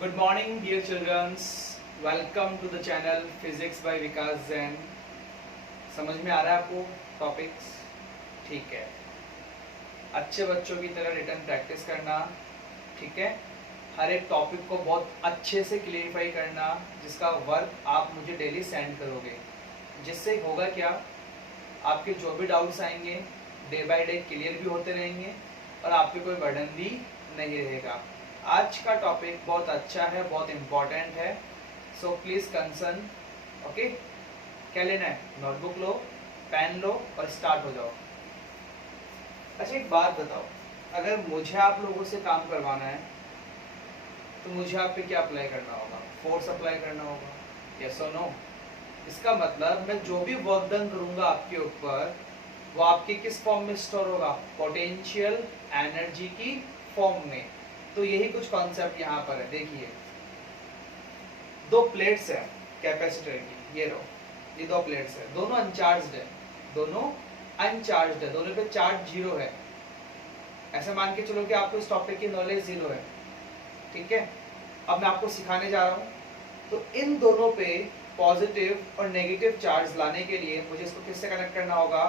Good morning, dear children. Welcome to the channel Physics by विकास जैन. समझ में आ रहा है आपको टॉपिक्स? ठीक है. अच्छे बच्चों की तरह रिटन प्रैक्टिस करना, ठीक है. हर एक टॉपिक को बहुत अच्छे से क्लियरिफाई करना, जिसका वर्क आप मुझे डेली सेंड करोगे. जिससे होगा क्या, आपके जो भी डाउट्स आएंगे डे बाय डे क्लियर भी होते रहेंगे और आपके कोई बर्डन भी नहीं रहेगा. आज का टॉपिक बहुत अच्छा है, बहुत इम्पोर्टेंट है. So please concern. ओके, क्या लेना है? नोटबुक लो, पेन लो और स्टार्ट हो जाओ. अच्छा, एक बात बताओ, अगर मुझे आप लोगों से काम करवाना है तो मुझे आप पे क्या अप्लाई करना होगा? फोर्स अप्लाई करना होगा. यस और नो? इसका मतलब मैं जो भी वर्क डन करूंगा आपके ऊपर, वो आपके किस फॉर्म में स्टोर होगा? पोटेंशियल एनर्जी की फॉर्म में. तो यही कुछ कॉन्सेप्ट यहाँ पर है. देखिए, दो प्लेट्स है कैपेसिटर की. ये लो, ये दो प्लेट्स है, दोनों अनचार्ज्ड है. दोनों अनचार्ज्ड है, दोनों पे चार्ज जीरो है. ऐसे मान के चलो कि आपको इस टॉपिक की नॉलेज जीरो है. ठीक है. अब मैं आपको सिखाने जा रहा हूँ. तो इन दोनों पे पॉजिटिव और नेगेटिव चार्ज लाने के लिए मुझे इसको किससे कनेक्ट करना होगा?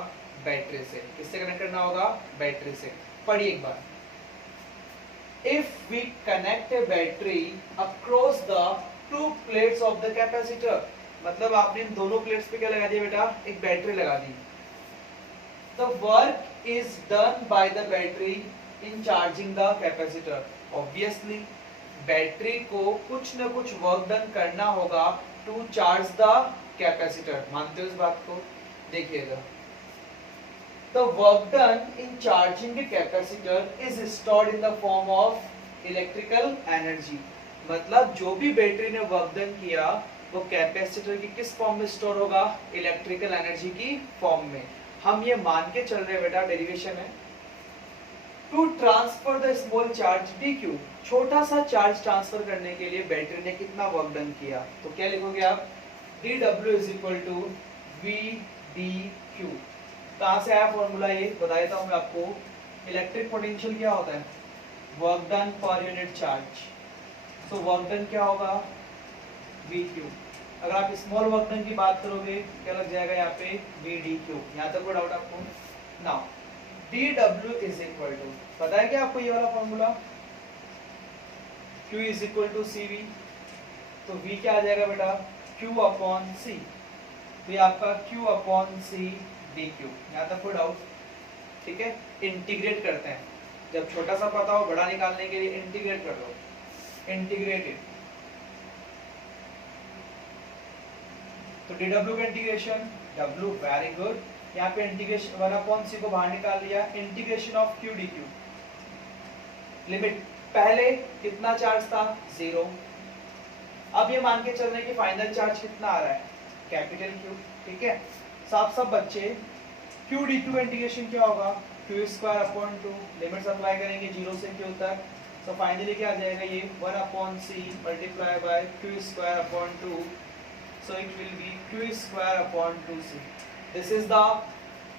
बैटरी से. किससे कनेक्ट करना होगा? बैटरी से. पढ़िए एक बार. If we connect a battery across the two plates of the capacitor, मतलब आपने इन दोनों प्लेट्स पे क्या लगा दिया बेटा? एक बैटरी लगा दी. The work is done by the battery in charging the capacitor. Obviously, battery को कुछ न कुछ वर्क डन करना होगा टू चार्ज द कैपेसिटर. मानते हो इस बात को? देखिएगा, the work done in charging the capacitor is stored in the form of electrical energy. मतलब जो भी बैटरी ने वर्क डन किया वो कैपेसिटर की किस फॉर्म में स्टोर होगा? इलेक्ट्रिकल एनर्जी की फॉर्म में. हम ये मान के चल रहे हैं बेटा, डेरिवेशन है. To transfer the small charge dq, छोटा सा चार्ज ट्रांसफर करने के लिए बैटरी ने कितना वर्क डन किया? तो क्या लिखोगे आप? dw is equal to vdq. कहाँ से आया फॉर्मूला? ये बता देता हूँ मैं आपको. इलेक्ट्रिक पोटेंशियल क्या होता है? Work done per unit charge. So work done क्या होगा? VQ. अगर आप स्मॉल वर्क डन की बात करोगे क्या लग जाएगा यहाँ पे? VDQ. यहाँ तक कोई डाउट आपको? Now dW is equal to, पता है क्या आपको ये वाला formula? Q is equal to CV. तो V क्या आ जाएगा बेटा? Q upon C. तो ये आपका Q अपॉन C dq. यहाँ तक कोई डाउट? ठीक है. इंटीग्रेट करते हैं. जब छोटा सा पता हो बड़ा निकालने के लिए इंटीग्रेट कर लो. इंटीग्रेटेड. तो dw का इंटीग्रेशन w. Very good. यहाँ पे इंटीग्रेशन 1 अपॉन c को बाहर निकाल लिया. Integration of q dq. Limit, पहले कितना चार्ज था? 0. अब ये मान के चल रहे हैं कि फाइनल चार्ज कितना आ रहा है? Capital Q. ठीक है. सब बच्चे q dq का इंटीग्रेशन क्या होगा? q square upon 2. Limits apply करेंगे 0 से q तक. सो फाइनली क्या आ जाएगा? ये 1 upon c multiply by q square upon 2. So it will be q square upon 2c. This is the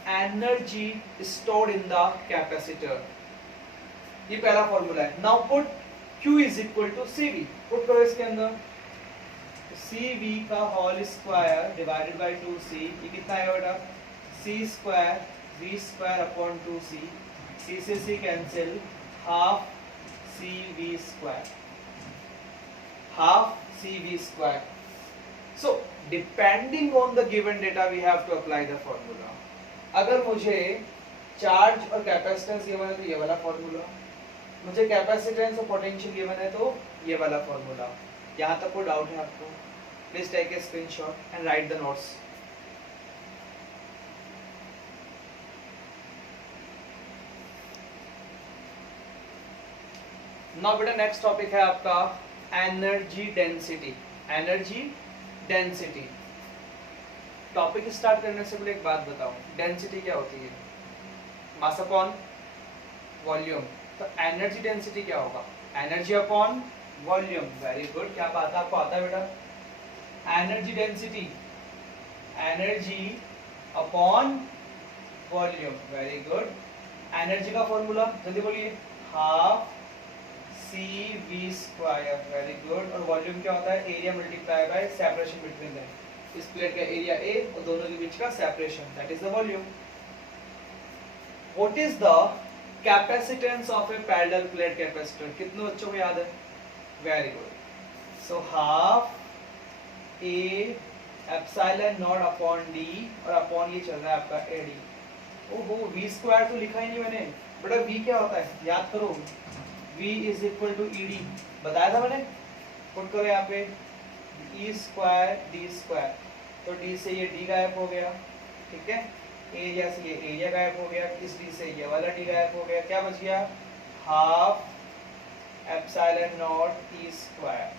energy stored in the capacitor. ये पहला formula है. Now put q is equal to cv. Put करो इसके अंदर. cv का whole square divided bye 2c. ये कितना आएगा बेटा? c square v square upon 2c. c से c cancel. Half cv square. Half cv square. So depending on the given data we have to apply the formula. अगर मुझे charge और capacitance given है तो ये वाला फॉर्मूला. मुझे capacitance और पोटेंशियल गिवन है तो ये वाला फॉर्मूला. यहाँ तक कोई डाउट है आपको? Please take a screenshot and write the notes. Now बेटा नेक्स्ट टॉपिक है आपका energy density. Energy density. Topic start करने से पहले एक बात बताऊं, डेंसिटी क्या होती है? Mass upon volume. तो एनर्जी डेंसिटी क्या होगा? Energy upon volume. Very good. क्या बात है, आपको आता है बेटा? Energy density, energy upon volume. Very good. Energy का फॉर्मूला जल्दी बोलिए. Half C V square, very good. और वॉल्यूम क्या होता है, area multiply by separation between them. इस प्लेट का एरिया ए और दोनों के बीच का separation, that is the volume. What is the capacitance of A parallel plate capacitor? कितने बच्चों को याद है? Very good. So half A epsilon not upon D, और अपॉन ये चल रहा है आपका एडी। ओहो, वी स्क्वायर तो लिखा ही नहीं मैंने बेटा। वी क्या होता है याद करो, v is equal to E D, बताया था मैंने। पुट करो यहाँ पे ई स्क्वायर डी स्क्वायर, तो डी से ये डी गायब हो गया, ठीक है। एरिया से ये एरिया गायब हो गया, इस डी से ये वाला डी गायब हो गया, क्या बच गया, half epsilon naught E square.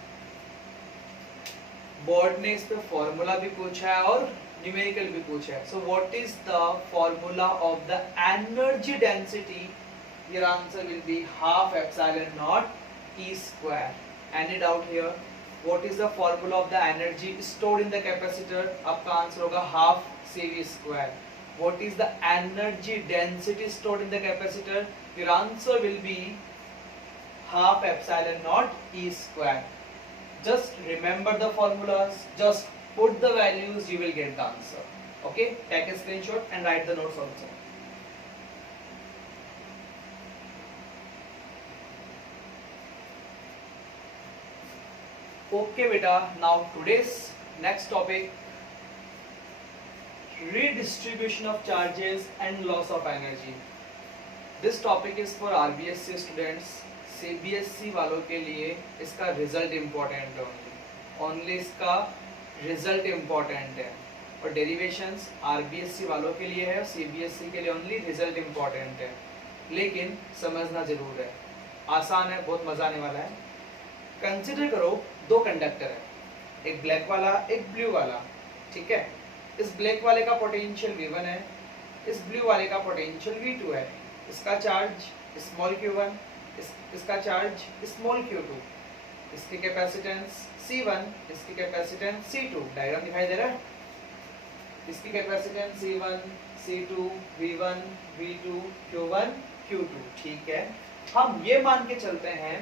Board ने इस पे फॉर्मूला भी पूछा है और न्यूमेरिकल भी पूछा है। So what is the formula of the energy density? Your answer will be half epsilon naught E square. Any doubt here? What is the formula of the energy stored in the capacitor? आपका answer होगा half C V square. What is the energy density stored in the capacitor? Your answer will be half epsilon naught E square. Just remember the formulas, just put the values, you will get the answer. Okay, take a screenshot and write the notes also. Okay beta, now today's next topic, redistribution of charges and loss of energy. This topic is for RBSC students. CBSC वालों के लिए इसका result important है, only इसका result important है। और derivations RBSC वालों के लिए है और CBSC के लिए ओनली रिजल्ट इम्पोर्टेंट है, लेकिन समझना जरूर है। आसान है, बहुत मजा आने वाला है। कंसिडर करो दो कंडक्टर है, एक ब्लैक वाला एक ब्लू वाला, ठीक है। इस ब्लैक वाले का पोटेंशियल V1 है, इस ब्लू वाले का पोटेंशियल V2 है। इसका चार्ज स्मॉल q1, इसका चार्ज स्मॉल q2, इसकी कैपेसिटेंस C1, इसकी कैपेसिटेंस C2, डायग्राम दिखाई दे रहा है। इसकी capacitance C1, C2, V1, V2, Q1, Q2, ठीक है। हम ये मान के चलते हैं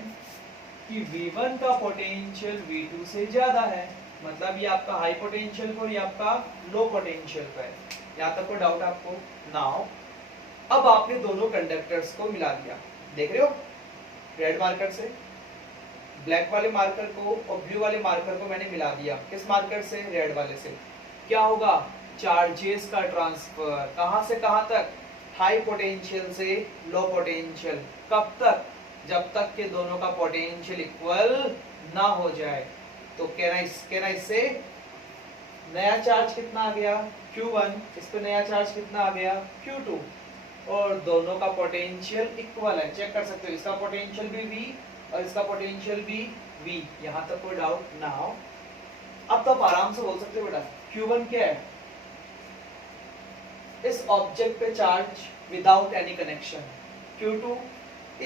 कि V1 का पोटेंशियल V2 से ज्यादा है, मतलब ये आपका हाई पोटेंशियल पर, ये आपका लो पोटेंशियल पर। यहाँ तक कोई डाउट आपको? नाउ अब आपने दोनों कंडक्टर्स को मिला दिया, देख रहे हो, रेड मार्कर से ब्लैक वाले मार्कर को और ब्लू वाले मार्कर को मैंने मिला दिया। किस मार्कर से? रेड वाले से। क्या होगा? चार्जेस का ट्रांसफर। कहां से कहां तक? हाई पोटेंशियल से लो पोटेंशियल। कब तक? जब तक के दोनों का पोटेंशियल इक्वल ना हो जाए। तो कहना इससे नया चार्ज कितना आ गया? Q1, इस पे नया चार्ज कितना आ गया? Q2, और दोनों का पोटेंशियल इक्वल है। चेक कर सकते हो, इसका पोटेंशियल भी V और इसका पोटेंशियल भी V। यहां तक कोई डाउट ना हो? अब तो आप आराम से बोल सकते हो बेटा Q1 क्या है? इस ऑब्जेक्ट पे charge without any connection. Q2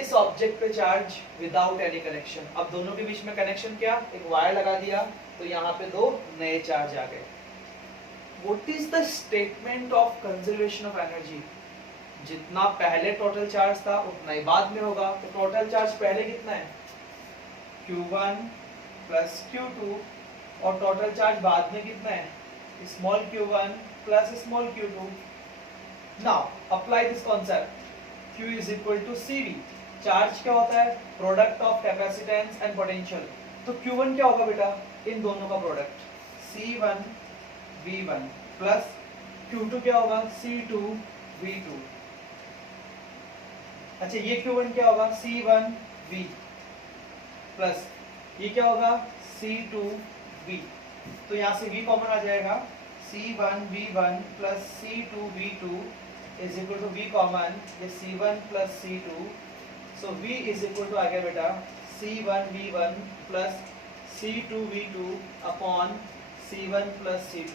इस ऑब्जेक्ट पे चार्ज विदाउट एनी कनेक्शन। अब दोनों के बीच में कनेक्शन क्या? एक वायर लगा दिया, तो यहाँ पे दो नए चार्ज आ गए। What is the statement of conservation of energy? जितना पहले टोटल चार्ज था उतना ही बाद में होगा। तो टोटल चार्ज पहले कितना है? Q1 प्लस Q2, और टोटल चार्ज बाद में कितना है? Small q1 plus small q2। Now apply this concept, Q is equal to CV। Charge क्या होता है? Product of capacitance and potential. तो Q1 क्या होगा बेटा? इन दोनों का product, C1 V1 plus Q2 क्या होगा? C2 V2। अच्छा, ये Q1 क्या होगा? C1 V प्लस ये क्या होगा? C2 V। तो यहाँ से V कॉमन आ जाएगा, C1 V1 plus C2 V2 is equal to V common, ये C1 plus C2। So V is equal to आ गया बेटा C1 V1 plus C2 V2 upon C1 plus C2।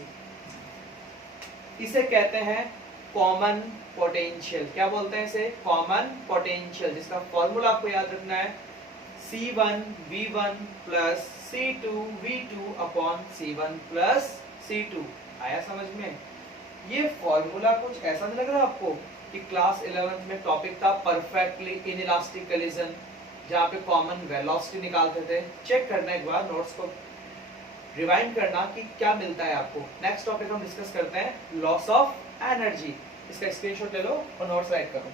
इसे कहते हैं कॉमन पोटेंशियल। क्या बोलते हैं इसे? कॉमन पोटेंशियल, जिसका फॉर्मूला आपको याद रखना है C1 V1 plus C2 V2 upon C1 plus C2। आया समझ में? ये फॉर्मूला कुछ ऐसा नहीं लग रहा आपको कि क्लास 11th में टॉपिक था परफेक्टली इनइलास्टिक कोलिजन? जहाँ पे कॉमन वेलोसिटी निकालते थे। चेक करना एक बार, नोट्स को रिवाइंड करना कि क्या मिलता है आपको। नेक्स्ट टॉपिक हम डिस्कस करते हैं लॉस ऑफ एनर्जी। इसका स्क्रीनशॉट ले लो और नोट्स राइट करो।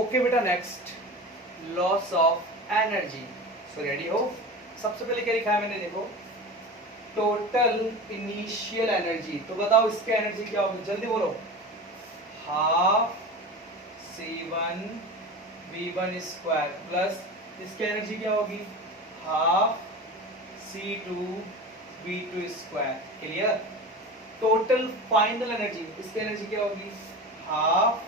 ओके बेटा, next loss of energy. So ready हो? सबसे पहले क्या लिखा है मैंने, देखो टोटल इनिशियल एनर्जी। तो बताओ इसके एनर्जी क्या होगी, जल्दी बोलो। Half C1 V1 square plus इसकी एनर्जी क्या होगी, half C2 V2 square. Clear? Total final energy, इसकी एनर्जी क्या होगी, half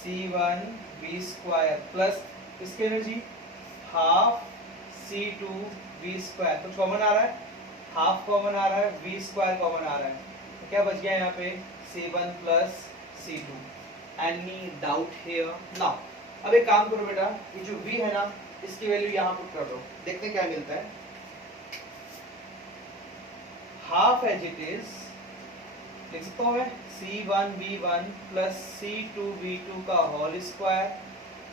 C1 V square plus इसकी energy half C2 V square. कुछ कॉमन आ रहा है, हाफ कॉमन आ रहा है, V स्क्वायर कॉमन आ रहा है, तो क्या बच गया यहाँ पे C1 plus C2। Any doubt here? Now अब एक काम करो बेटा, ये जो V है ना, इसकी वैल्यू यहाँ पुट कर दो, देखते क्या मिलता है। हाफ एज इट इज लिख सकता हूँ मैं C1 V1 plus C2 V2 का होल स्क्वायर,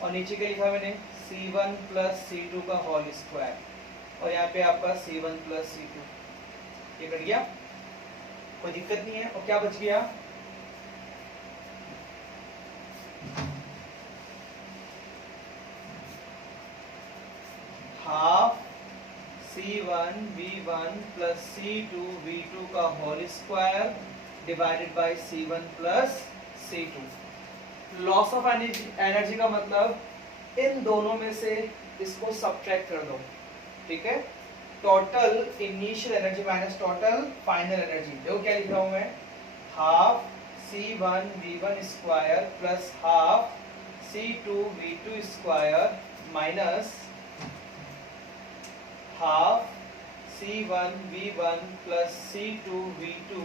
और नीचे क्या लिखा मैंने C1 प्लस C2 का होल स्क्वायर, और यहाँ पे आपका C1 प्लस C2। ये कट गया, कोई दिक्कत नहीं है। और क्या बच गया, half C1 V1 plus C2 V2 का whole square divided by C1 plus C2। Loss of energy का मतलब इन दोनों में से इसको सब्ट्रैक्ट कर दो, ठीक है। Total initial energy minus total final energy. देखो क्या लिख रहा हूं मैं, half C1 V1 square plus half C2 V2 square minus half C1 V1 plus C2 V2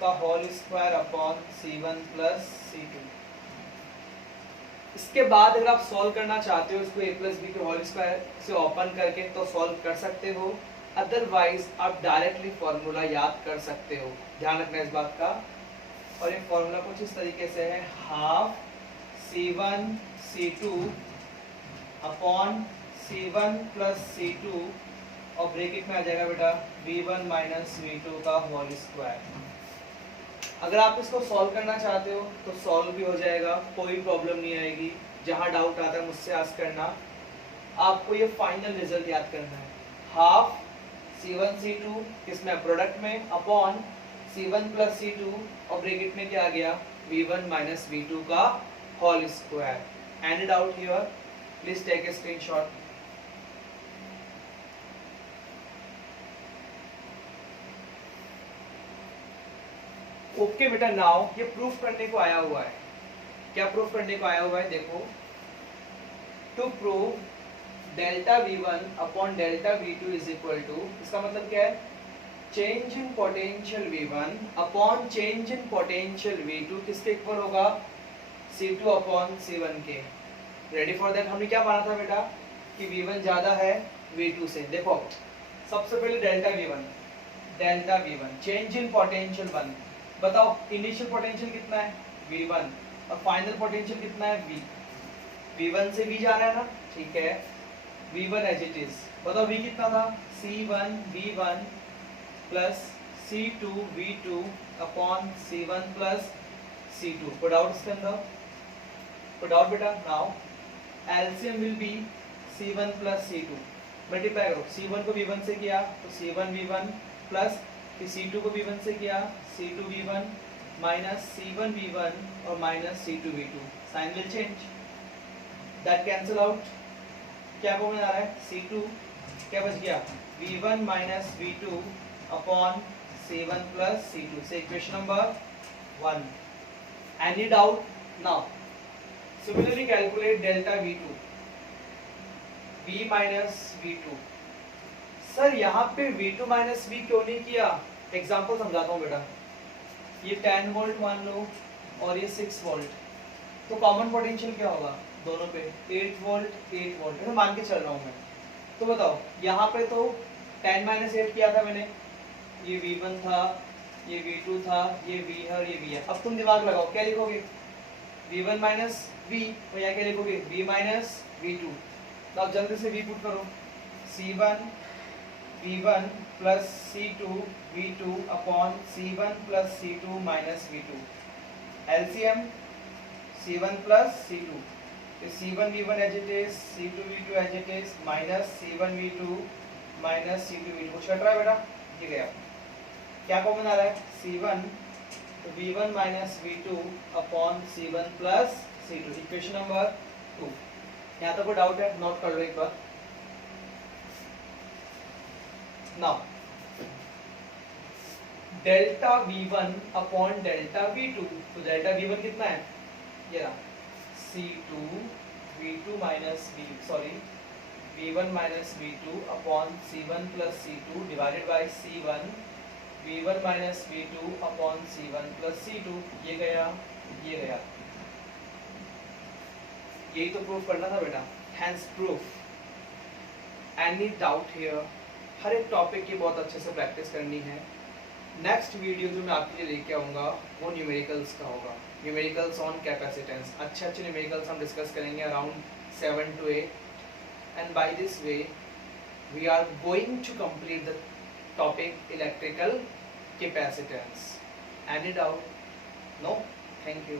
का whole square upon C1 plus C2। इसके बाद अगर आप सॉल्व करना चाहते हो इसको a प्लस बी के होल स्क्वायर से ओपन करके तो सॉल्व कर सकते हो, अदरवाइज आप डायरेक्टली फॉर्मूला याद कर सकते हो। ध्यान रखना इस बात का। और ये फॉर्मूला कुछ इस तरीके से है, half C1 C2 upon C1 plus C2 और ब्रैकेट में आ जाएगा बेटा V1 माइनस V2 का होल स्क्वायर। अगर आप इसको सॉल्व करना चाहते हो तो सॉल्व भी हो जाएगा, कोई प्रॉब्लम नहीं आएगी। जहां डाउट आता है मुझसे आस्क करना। आपको ये फाइनल रिजल्ट याद करना है, हाफ C1 C2 किसमें, प्रोडक्ट में, अपॉन C1 प्लस C2 और ब्रैकेट में क्या आ गया, V1 माइनस V2 का whole square. Any doubt here? Please take a screenshot. Okay बेटा, नाउ ये प्रूफ करने को आया हुआ है। क्या प्रूफ करने को आया हुआ है, देखो, to prove delta V1 upon delta V2 is equal to, इसका मतलब क्या है, change in potential V1 upon change in potential V2 किसके इक्वल होगा, C2 अपॉन C1 के। Ready for that? हमने क्या माना था बेटा कि V1 ज्यादा है V2 से। देखो सबसे पहले delta V1 change in potential 1। बताओ इनिशियल पोटेंशियल कितना है, V1, और फाइनल पोटेंशियल कितना है, V। V1 से V जा रहा है ना, ठीक है, V1 एज इट इज। बताओ V कितना था, C1 V1 plus C2 V2 upon C1 plus C2। कोई डाउट इसके अंदर? कोई डाउट बेटा? Now LCM will be C1 plus C2। Multiply करो, C1 को V1 से किया तो C1 V1 प्लस फिर C2 को V1 से किया C2 V1 minus C1 V1 और minus C2 V2। Sign will change, that cancel out. क्या कॉमन आ रहा है, C2, क्या बच गया, V1 minus V2 upon C1 plus C2 से equation number 1। Any doubt? Now similarly calculate delta V2, V minus V2। Sir यहाँ पे V2 माइनस V क्यों नहीं किया? एग्जाम्पल समझाता हूँ बेटा। ये 10 वोल्ट मान लो और ये 6 वोल्ट, तो कॉमन पोटेंशियल क्या होगा दोनों पे, 8 वोल्ट 8 वोल्ट, ऐसे मान के चल रहा हूँ मैं। तो बताओ यहाँ पे तो 10 माइनस 8 किया था मैंने, ये V1 था ये V2 था, ये V है और ये V है। अब तुम दिमाग लगाओ, क्या लिखोगे? V1 माइनस V, और यहाँ क्या लिखोगे? V minus V2। तो अब जल्दी से V पुट करो, C1 V1 plus C2 V2 upon C1 plus C2 minus V2। LCM C1 plus C2, तो C1 V1 as it is, C2 V2 as it is, minus C1 V2 minus C2 V2। कुछ cut रहा है बेटा? ये गया। क्या common आ रहा है? C1 तो V1 minus V2 upon C1 plus C2, equation number 2। यहाँ तक कोई डाउट है? नोट कर लो एक बार। Now delta V1 upon delta V2, तो डेल्टा V1 कितना है? ये रहा C2 V2 minus V1 minus V2 upon C1 plus C2 divided by C1 V1 minus V2 upon C1 plus C2। ये गया, ये गया। यही तो प्रूफ करना था बेटा, hence proof. Any doubt here? हर एक टॉपिक की बहुत अच्छे से प्रैक्टिस करनी है। नेक्स्ट वीडियो जो मैं आपके लिए लेके आऊँगा वो न्यूमेरिकल्स का होगा, न्यूमेरिकल्स ऑन कैपेसिटेंस। अच्छे अच्छे न्यूमेरिकल्स हम डिस्कस करेंगे, around 7 to 8, and by this way we are going to complete the topic electrical capacitance. Any doubt? No? Thank you.